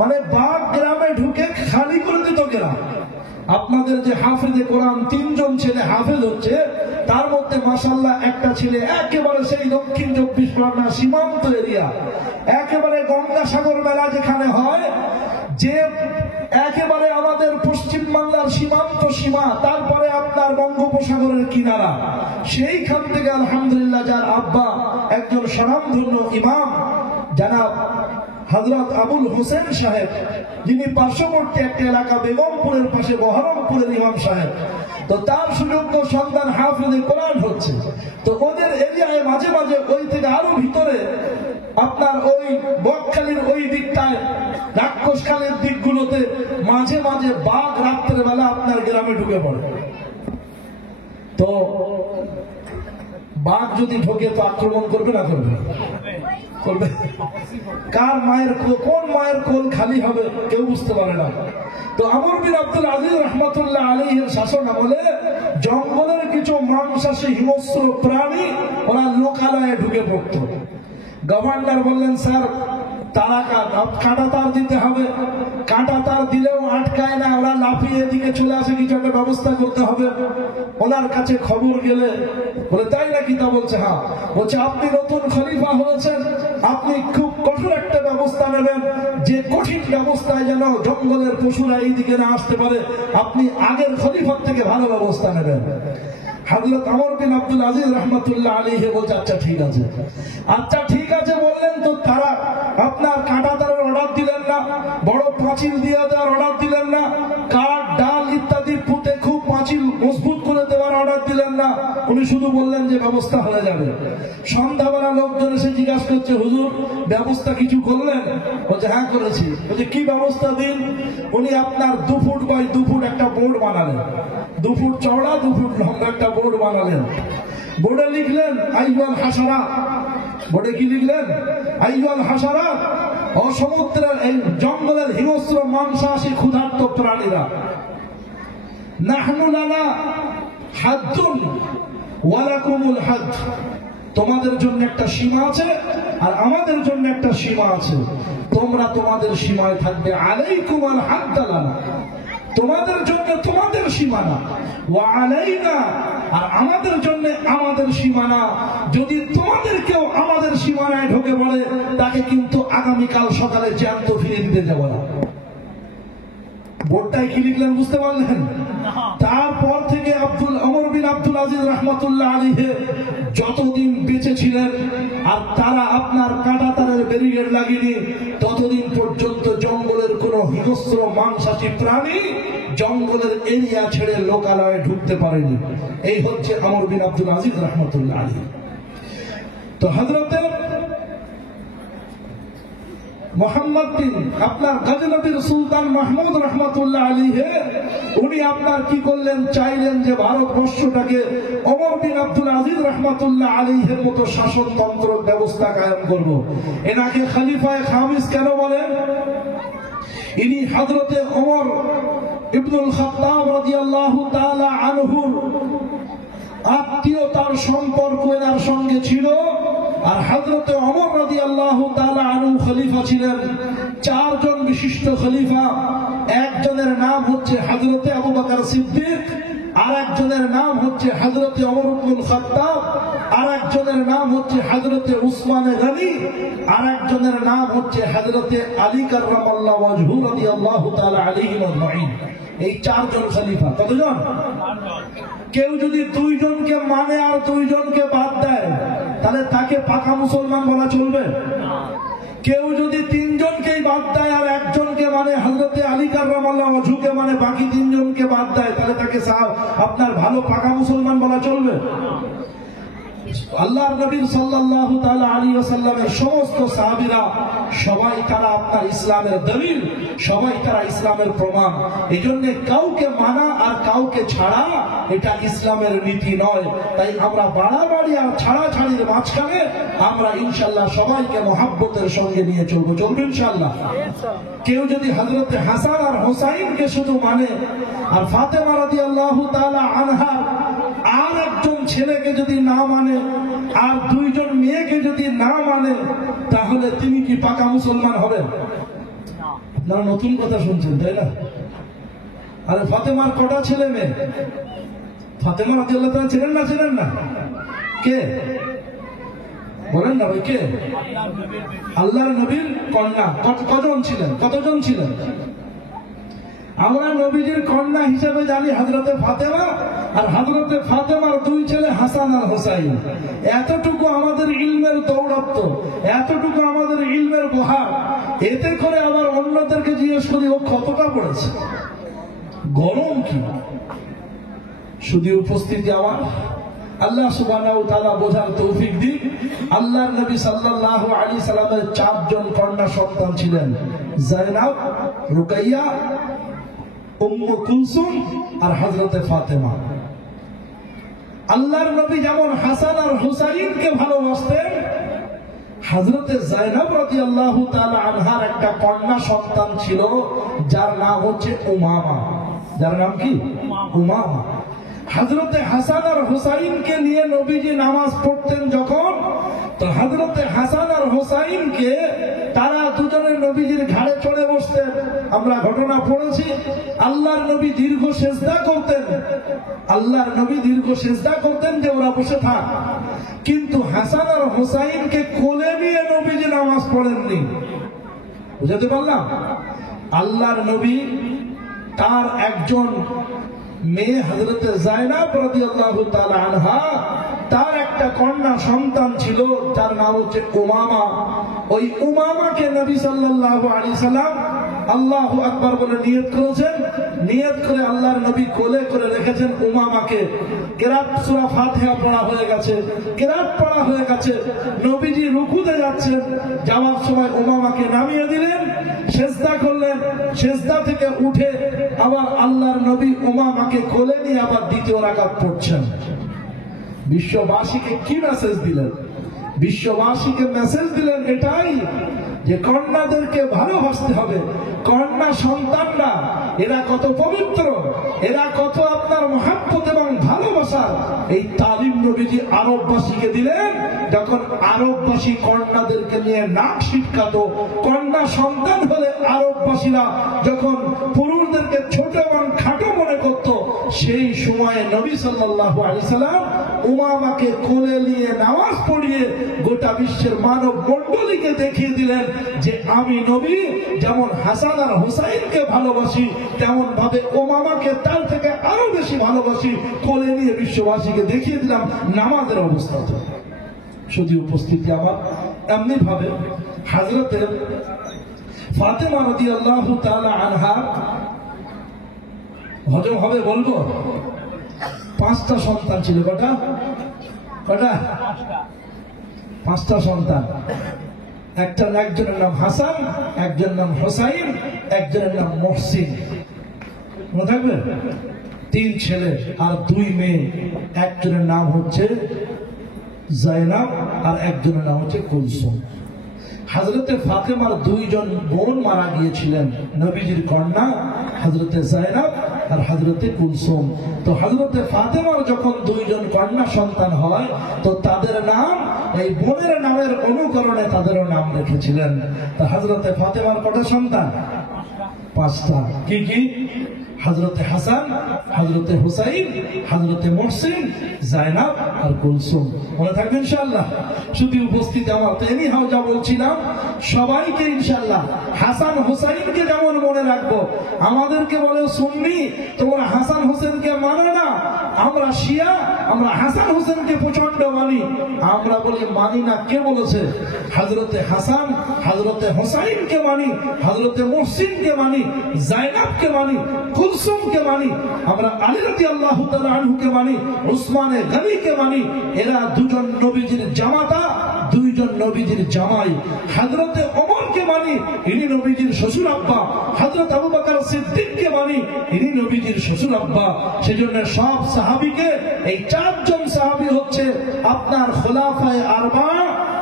মানে বাঘ গ্রামে ঢুকে খালি করে দিত গ্রাম। আপনাদের যে হাফেজে কোরআন 3 জন ছেলে হাফেজ হচ্ছে, তার মধ্যে মাশাআল্লাহ একটা ছেলে একেবারে সেই দক্ষিণ 24 পরগনা সীমান্ত এরিয়া, একেবারে গঙ্গাসাগর মেলা যেখানে হয়, যে একেবারে আমাদের পশ্চিম বাংলার সীমান্ত সীমা, তারপরে আপনার বঙ্গোপসাগরের কিনারা, সেইখান থেকে আলহামদুলিল্লাহ যার আব্বা একজন স্বনামধন্য ইমাম জনাব হযরত আবুল হোসেন সাহেব, যিনি পার্শ্ববর্তী একটা এলাকা বেগমপুরের পাশে বহরমপুরের ইমাম সাহেব, তো তার সুযোগ্য সন্তান হাফেজে কোরআন হচ্ছে। তো ওদের এরিয়ায় মাঝে মাঝে ওই থেকে আরো ভিতরে আপনার ওই বকখালির ওই দিকটায় রাক্ষসখালের দিকগুলোতে মাঝে মাঝে বাঘ রাত্রের বেলা আপনার গ্রামে ঢুকে পড়ে। তো বাঘ যদি ঢোকে তো আক্রমণ করবে না করবে? করবে। কার মায়ের কোন মায়ের কোল খালি হবে কেউ বুঝতে পারে না। তো আমর বিন আব্দুল আজিজ রহমাতুল্লাহ আলাইহির শাসন আমলে জঙ্গলের কিছু মাংসাশী হিংস্র প্রাণী ওরা লোকালয়ে ঢুকে পড়ত। গভর্নর বললেন, স্যার কাঁটা তার দিতে হবে। কাঁটা তার দিলেও আটকায় না, ওরা লাফিয়ে এদিকে চলে আসে, কিছু একটা ব্যবস্থা করতে হবে। ওনার কাছে খবর গেলে বলে, তাই নাকি? তা বলছে হ্যাঁ। বলছে, আপনি নতুন খলিফা হয়েছেন, আপনি খুব কঠোর একটা ব্যবস্থা নেবেন, যে কঠিন ব্যবস্থায় যেন জঙ্গলের পশুরা এইদিকে না আসতে পারে। আপনি আগের খলিফার থেকে ভালো ব্যবস্থা নেবেন। হযরত আমর বিন আব্দুল আজিজ রহমাতুল্লাহ আলাইহি বলছে, আচ্ছা ঠিক আছে। আচ্ছা ঠিক আছে বললেন, তো তারা আপনার কাঁটা তারের অর্ডার দিলেন না, বড় পাঁচিল দিয়ে দেওয়ার অর্ডার দিলেন না, কাঠ ডাল ইত্যাদি পুঁতে খুব পাঁচিল মজবুত করে দেওয়ার অর্ডার দিলেন না। উনি শুধু বললেন যে ব্যবস্থা হয়ে যাবে। সন্ধ্যাবেলা লোকজন এসে জিজ্ঞাসা করছে, হুজুর ব্যবস্থা কিছু করলেন? বলছে, হ্যাঁ করেছি। বলছে, কি ব্যবস্থা দিন? উনি আপনার 2 ফুট বাই 2 ফুট একটা বোর্ড বানালেন, 2 ফুট চওড়া 2 ফুট লম্বা একটা বোর্ড বানালেন। বোর্ডে লিখলেন আইয়ুল হাসারা। বোর্ডে কি লিখলেন? আইয়ুল হাসারা, সমুদ্রের এই জঙ্গলের হিংস্র মাংসাশী ক্ষুধার্ত প্রাণীরা, নাহনু লানা হাদ্দুন ওয়া লাকুমুল হাদ, তোমাদের জন্য একটা সীমা আছে আর আমাদের জন্য একটা সীমা আছে, তোমরা তোমাদের সীমায় থাকবে। আলাইকুমুল হাদ্দ লানা, তোমাদের জন্য তোমাদের সীমানা, ওয়া আলাইনা, আর আমাদের জন্য আমাদের সীমানা। যদি তোমাদের কেউ আমাদের সীমানায় ঢোকে পড়ে, তাকে কিন্তু আগামীকাল সকালে জ্যান্ত ফিরে দিতে যাব না। বোর্ডটাই কি লিখলেন বুঝতে পারলেন? তারপর থেকে আমর বিন আব্দুল আজিজ রহমাতুল্লাহ আলাইহি যতদিন বেঁচে ছিলেন, আর তারা আপনার কাঁটা তারের ব্যারিকেড লাগিয়ে, ততদিন পর্যন্ত জঙ্গলের কোন হিংস্র মাংসাশী প্রাণী জঙ্গলের এরিয়া ছেড়ে লোকালয়ে ঢুকতে পারেনি। এই হচ্ছে আমর বিন আব্দুল আজিজ রহমাতুল্লাহ আলাইহি। তো হযরত মোহাম্মদ বিন আপনার গজনবীর সুলতান মাহমুদ রহমাতুল্লাহ আলাইহি, উনি আপনার কি করলেন, চাইলেন যে ভারতবর্ষটাকে ওমর বিন আব্দুল আজিজ রহমাতুল্লাহ আলাইহির মতো শাসনতন্ত্র ব্যবস্থা কায়েম করব। এনাকে খলিফায়ে খামিস কেন বলেন? ইনি হযরতে ওমর ইবনুল খাত্তাব রাদিয়াল্লাহু তাআলা আনহুর আত্মীয়তার সম্পর্ক এনার সঙ্গে ছিল। আর হযরতে ওমর রাদিয়াল্লাহু তাআলা আনহু খলিফা ছিলেন। 4 জন বিশিষ্ট খলিফা। একজনের নাম হচ্ছে হযরতে আবু বকর সিদ্দিক, আর একজনের নাম হচ্ছে হযরতে ওমর ইবনুল খাত্তাব, আর একজনের নাম হচ্ছে হযরতে উসমান গনি, আর একজনের নাম হচ্ছে হযরতে আলী কাররামাল্লাহু ওয়াজহু রাদিয়াল্লাহু তাআলা আলাইহিম আজমাইন। এই 4 জন খলিফা। কতজন? কেউ যদি 2 জনকে মানে আর 2 জনকে বাদ দেয়, তাহলে তাকে পাকা মুসলমান বলা চলবে? কেউ যদি 3 জনকেই বাদ দেয় আর একজনকে মানে হযরতে আলী কাররামাল্লাহু ওয়াজহুকে মানে বাকি 3 জনকে বাদ দেয়, তাহলে তাকে আপনার ভালো পাকা মুসলমান বলা চলবে? আল্লাহর নবী সাল্লাল্লাহু তাআলা আলাইহি ওয়াসাল্লামের সমস্ত সাহাবীরা সবাই তারা আপনার ইসলামের দলিল, সবাই তারা ইসলামের প্রমাণ। এজন্য কাউকে মানা আর কাউকে ছাড়া এটা ইসলামের নীতি নয়। তাই আমরা বাড়াবাড়ি আর ছাড়াছাড়ির মাঝখানে আমরা ইনশাআল্লাহ সবাইকে মহব্বতের সঙ্গে নিয়ে চলবো। চলবে ইনশাআল্লাহ। কেউ যদি হযরতে হাসান আর হুসাইনকে শুধু মানে আর ফাতেমা রাদিয়াল্লাহু তাআলা আনহা আর একজন ছেলেকে যদি না মানে আর 2 জন মেয়েকে যদি না মানে, তাহলে তিনি কি পাকা মুসলমান হবেন? আপনারা নতুন কথা শুনছেন তাই না? আরে ফাতেমার কটা ছেলে মেয়ে? ফাতেমা রাদিয়াল্লাহু তাআলা ছিলেন না ছিলেন না? কে বলেন না ভাই, কে? আল্লাহর নবীর কন্যা। কতজন ছিলেন? কতজন ছিলেন? আমরা নবীজির কন্যা হিসেবে জানি হযরতে ফাতেমা, আর হযরতে ফাতেমার দুই ছেলে হাসান আর হোসাইন। এতটুকু আমাদের ইলমের দৌড়ত্ব, এতটুকু আমাদের ইলমের বহার। এতে করে আবার অন্যদেরকে জিজ্ঞেস করি ও কতটা পড়েছে, গরম কি? শুধু উপস্থিতি আমার আল্লাহ সুবহানাহু ওয়া তাআলা বোঝার তৌফিক দিন। আল্লাহর নবী সাল্লাল্লাহু আলাইহি সাল্লামের 4 জন কন্যা সন্তান ছিলেন, যায়েনব, রুকাইয়া, উম্মু কুলসুম আর হযরতে ফাতেমা। আল্লাহর নবী যেমন হাসান আর হুসাইনকে ভালোবাসতেন, হযরতে যায়েনব রাদিয়াল্লাহু তাআলা আনহার একটা কন্যা সন্তান ছিল যার নাম হচ্ছে উমামা। যার নাম কি? উমামা। হযরতে হাসান আর হুসাইনকে নিয়ে নবীজি নামাজ পড়তেন যখন, তো হযরতে হাসান আর হুসাইনকে তারা দুজনে নবীজির ঘাড়ে চড়ে বসতেন। আমরা ঘটনা পড়েছি। আল্লাহর নবী দীর্ঘ সেজদা করতেন, আল্লাহর নবী দীর্ঘ সেজদা করতেন যে ওরা বসে থাক, কিন্তু হাসান আর হুসাইনকে কোলে নিয়ে নবীজি নামাজ পড়েননি। বুঝাতে পারলাম? আল্লাহর নবী তার একজন মেয়ে হযরতে যায়েনব রাদিয়াল্লাহু তাআলা আনহা, তার একটা কন্যা সন্তান ছিল যার নাম হচ্ছে উমামা। ওই উমামাকে নবী সাল্লাল্লাহু আলাইহি সাল্লাম আল্লাহু আকবার বলে নিয়ত করেছেন। নিয়ত করে আল্লাহর নবী কোলে করে রেখেছেন উমামাকে। কিরাত সূরা ফাতিহা পড়া হয়ে গেছে, কিরাত পড়া হয়ে গেছে, নবীজি রুকুতে যাচ্ছেন, যাওয়ার সময় উমামাকে নামিয়ে দিলেন, সেজদা করলেন, সেজদা থেকে উঠে আবার আল্লাহর নবী উমামাকে কোলে নিয়ে আবার দ্বিতীয় রাকাত পড়ছেন। বিশ্ববাসীকে কি মেসেজ দিলেন? বিশ্ববাসীকে মেসেজ দিলেন এটাই যে কন্যাদেরকে ভালোবাসতে হবে। কন্যা সন্তানরা এরা কত পবিত্র, এরা কত আপনার মহব্বত এবং ভালোবাসার এই তালিম নবীজি আরববাসীকে দিলেন। যখন আরববাসী কন্যাদেরকে নিয়ে নাক শিটকাতো, কন্যা সন্তান হলে আরববাসীরা যখন পুরুষদেরকে ছোট এবং খাটো মনে করত, সেই সময়ে নবী সাল্লাল্লাহু আলাইহি সাল্লাম উমামাকে কোলে নিয়ে নামাজ পড়িয়ে গোটা বিশ্বের মানব মণ্ডলীকে দেখিয়ে দিলেন যে আমি নবী যেমন হাসান আর হুসাইনকে ভালোবাসি, তেমন ভাবে উমামাকে তার থেকে আরো বেশি ভালোবাসি। কোলে নিয়ে বিশ্ববাসীকে দেখিয়ে দিলাম নামাজের অবস্থা। শুধু উপস্থিতি আমার এমনি ভাবে হযরতে ফাতেমা রাদিয়াল্লাহু তাআলা আনহা, হজম হবে বলবো, 5টা সন্তান ছিল। কটা? কটা? 5টা সন্তান। একজনের নাম হাসান, একজনের নাম হোসাইন, একজনের নাম মহসিন। মনে থাকবে? 3 ছেলে আর 2 মেয়ে। একজনের নাম হচ্ছে যায়েনব আর একজনের নাম হচ্ছে কুলসুম। হযরতে ফাতেমার 2 জন বোন মারা গিয়েছিলেন, নবীজির কন্যা হযরতে যায়েনব আর হযরতে কুলসুম। তো হযরতে ফাতেমার যখন 2 জন কন্যা সন্তান হয়, তো তাদের নাম এই বোনের নামের অনুকরণে তাদেরও নাম রেখেছিলেন। তো হযরতে ফাতেমার কটা সন্তান? 5টা। কি কি? হযরতে হাসান, হযরতে হুসাইন, হযরতে মহসিন, যায়েনব আর কুলসুম। মনে থাকবে ইনশাআল্লাহ? শুধু উপস্থিত আমার তো এমনি হাও যা বলছিলাম, সবাইকে ইনশাআল্লাহ হাসান হুসাইনকে যেমন মনে রাখবো। আমাদেরকে বলে সুন্নি, তোমরা হাসান হোসেনকে মানে না, আমরা শিয়া, আমরা হাসান হোসেনকে প্রচন্ড মানি। আমরা বলি মানি না। কে বলেছে? হযরতে হাসান, হযরতে হুসাইনকে মানি, হযরতে মহসিনকে মানি, যায়েনবকে মানি, কুলসুমকে মানি, আমরা আলী রাদিয়াল্লাহু তাআলা আনহুকে মানি, উসমানে গনিকে মানি। এরা 2 জন নবীজির জামাতা, 2 জন নবীজির জামাই। হযরতে ওমরকে মানি, ইনি নবীজির শ্বশুর আব্বা। হযরত আবু বকর সিদ্দিককে মানি, ইনি নবীজির শ্বশুর আব্বা। সেজন্য সব সাহাবীকে, এই 4 জন সাহাবী হচ্ছে আপনার খোলাফায়ে আরবা।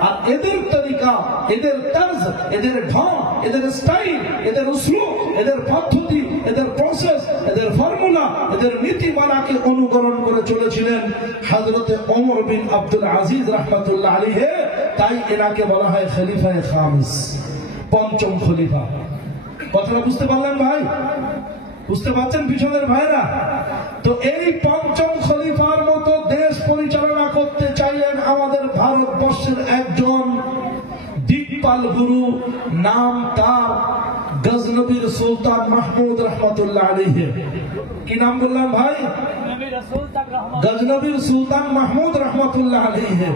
আর এদের তরিকা, এদের তর্জ, এদের ঢং, এদের স্টাইল, এদের উসলুব, এদের পদ্ধতি, এদের প্রসেস, এদের ফর্মুলা, এদের নীতিমালাকে অনুকরণ করে চলেছিলেন হযরতে ওমর বিন আব্দুল আজিজ রাহমাতুল্লাহ আলাইহি। তাই এনাকে বলা হয় খলিফায়ে খামিস, 5ম খলিফা। কথাটা বুঝতে পারলেন ভাই? বুঝতে পারছেন পিছনের ভাইরা? তো এই পঞ্চম খলিফার মতো দেশ পরিচালনা করতে চাইলেন আমাদের ভারতবর্ষের একজন দিকপাল গুরু, নাম তার গজনবীর সুলতান মাহমুদ রহমতুল্লাহ আলাইহি। কি নাম বললাম ভাই? গজনবীর সুলতান মাহমুদ রহমতুল্লাহ আলাইহি।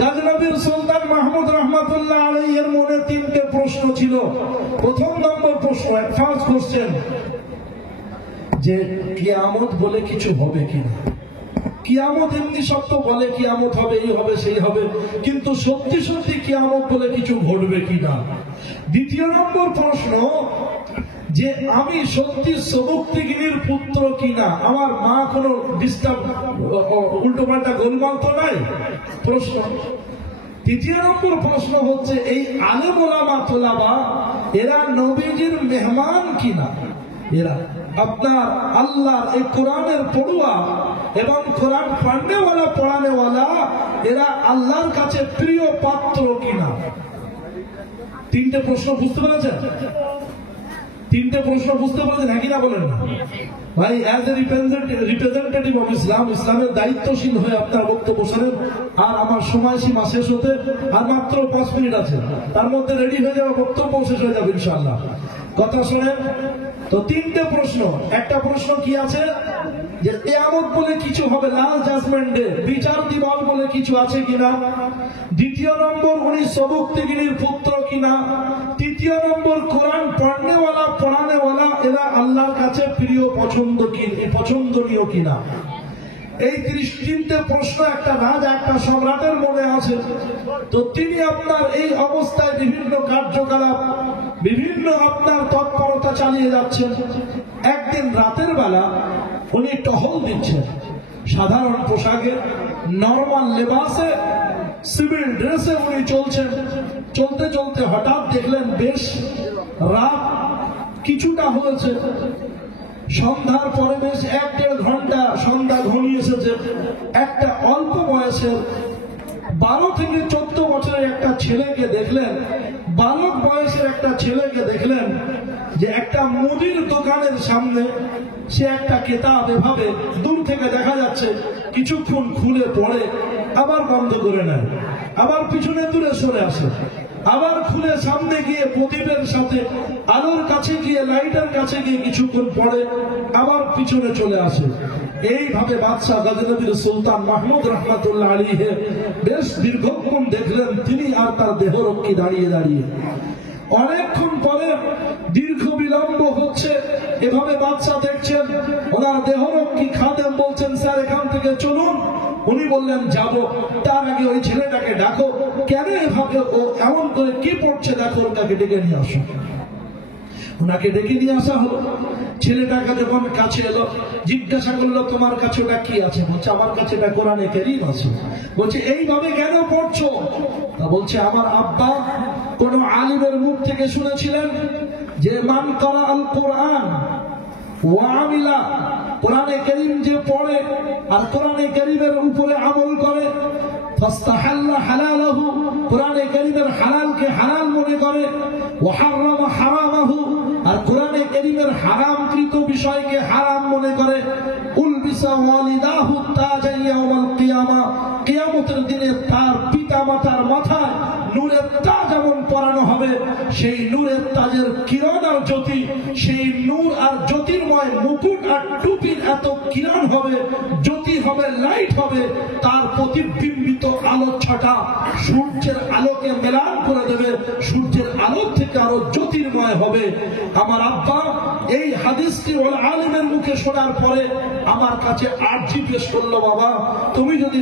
গজনবীর সুলতান মাহমুদ রহমতুল্লাহ আলাইহির মনে তিনটে প্রশ্ন ছিল। প্রথম নম্বর প্রশ্ন, ফার্স্ট কোশ্চেন, যে কিয়ামত বলে কিছু হবে কিনা। কিয়ামত এমনি সত্য বলে কিয়ামত হবে, এই হবে সেই হবে, কিন্তু সত্যি সত্যি কিয়ামত বলে কিছু ঘটবে কিনা। দ্বিতীয় নম্বর প্রশ্ন, যে আমি সত্যি সবুক্তিগিরির পুত্র কিনা, আমার মা কোনো ডিস্টার্ব উল্টো পাল্টা গোলমাল তো নাই প্রশ্ন। তৃতীয় নম্বর প্রশ্ন হচ্ছে এই আলেম ওলামা তোলাবা এরা নবীজির মেহমান কিনা, এরা আপনার আল্লাহর এই কোরআনের পড়ুয়া এবং কোরআন পড়নেওয়ালা পড়ানেওয়ালা এরা আল্লাহর কাছে প্রিয় পাত্র কিনা। তিনটে প্রশ্ন বুঝতে পেরেছেন? তিনটে প্রশ্ন বুঝতে পারছেন? হ্যাঁ কিনা বলেন না ভাই? As a representative of Islam, ইসলামের দায়িত্বশীল হয়ে আপনার বক্তব্য শোনেন। আর আমার সময়সীমা শেষ হতে আর মাত্র 5 মিনিট আছে, তার মধ্যে রেডি হয়ে যাবে, বক্তব্য শেষ হয়ে যাবে ইনশাআল্লাহ। কথা শোনেন। তো তিনটে প্রশ্ন। একটা প্রশ্ন কি আছে, যে কিয়ামত বলে কিছু হবে, লাস্ট জাজমেন্ট ডে, বিচার দিবস বলে কিছু আছে কিনা। দ্বিতীয় নম্বর, উনি সবুক্তিগিরির পুত্র কিনা। তৃতীয় নম্বর, কোরআন পড়নেওয়ালা পড়ানেওয়ালা এরা আল্লাহর কাছে প্রিয় পছন্দনীয় কিনা। এই ৩০-৩টে প্রশ্ন একটা রাজা, একটা সম্রাটের মনে আছে। তো তিনি আপনার এই অবস্থায় বিভিন্ন কার্যকলাপ, বিভিন্ন আপনার তৎপরতা চালিয়ে যাচ্ছেন। একদিন রাতের বেলা উনি টহল দিচ্ছেন সাধারণ পোশাকে, নরমাল লেবাসে, সিভিল ড্রেসে উনি চলছেন। চলতে চলতে হঠাৎ দেখলেন বেশ রাত কিছুটা হয়েছে, সন্ধ্যার পরে বেশ 1-1.5 ঘন্টা সন্ধ্যা ঘনিয়ে এসেছে। একটা অল্প বয়সের 12 থেকে 14 বছরের একটা ছেলেকে দেখলেন, বালক বয়সের একটা ছেলেকে দেখলেন, যে একটা মুদির দোকানের সামনে সে একটা কেতাব এভাবে দূর থেকে দেখা যাচ্ছে, কিছুক্ষণ খুলে পড়ে, আবার বন্ধ করে নেয়, আবার পিছনে দূরে সরে আসে, আবার খুলে সামনে গিয়ে প্রদীপের সাথে আলোর কাছে গিয়ে, লাইটের কাছে গিয়ে কিছুক্ষণ পড়ে, আবার পিছনে চলে আসে। এইভাবে বাদশাহ গজনবীর সুলতান মাহমুদ রহমতুল্লাহ আলাইহি বেশ দীর্ঘক্ষণ দেখলেন তিনি আর তার দেহরক্ষী দাঁড়িয়ে দাঁড়িয়ে। অনেকক্ষণ পরে দীর্ঘ বিলম্ব হচ্ছে, এভাবে বাদশাহ দেখছেন। ওনার দেহরক্ষী খাদেম বলছেন, স্যার এখান থেকে চলুন। উনি বললেন যাব, তার আগে ওই ছেলেটাকে ডাকো, কেন এভাবে ও এমন করে কি পড়ছে দেখো, ওটাকে ডেকে নিয়ে আসো। ওনাকে ডেকে নিয়ে আসা হলো। ছেলেটাকে যখন কাছে এলো, জিজ্ঞাসা করলো, তোমার কাছে ওটা কি আছে? বলছে, আমার কাছে এটা কোরআনে কারীম আছে। বলছে, এইভাবে কেন পড়ছো? তা বলছে, আমার আব্বা কোন আলিমের মুখ থেকে শুনেছিলেন যে মান করা আল কোরআন ওয়া আমিলা, কোরআনে কারীম যে পড়ে আর কোরআনে কারীমের উপরে আমল করে, ফাস্তাহাল্লা হালালাহু, কোরআনে কারীমের হালালকে হালাল মনে করে, ওয়া হারামা হারামাহু, আর কোরআনে কারীমের হারামকৃত বিষয়কে হারাম মনে করে, উলবিসা ওয়ালিদাহু তাজা ইয়াউমাল কিয়ামা, কিয়ামতের দিনে তার পিতামাতার মাথায় নূরের তাজ যেমন পরানো হবে, সেই নূরের তাজের কিরণ আর জ্যোতি, সেই নূর আর জ্যোতির্ময় মুকুট আর টুপির এত কিরণ হবে, জ্যোতি হবে, লাইট হবে, তার প্রতিবিম্বিত আলো ছটা সূর্যের আলোকে মেলান করে দেবে, সূর্যের আলো থেকে আরো জ্যোতির্ময় হবে। আমার আব্বা এই হাদিসটি ওই আলিমের মুখে শোনার পরে আমার কাছে আরজি পেশ করলো, বাবা তুমি যদি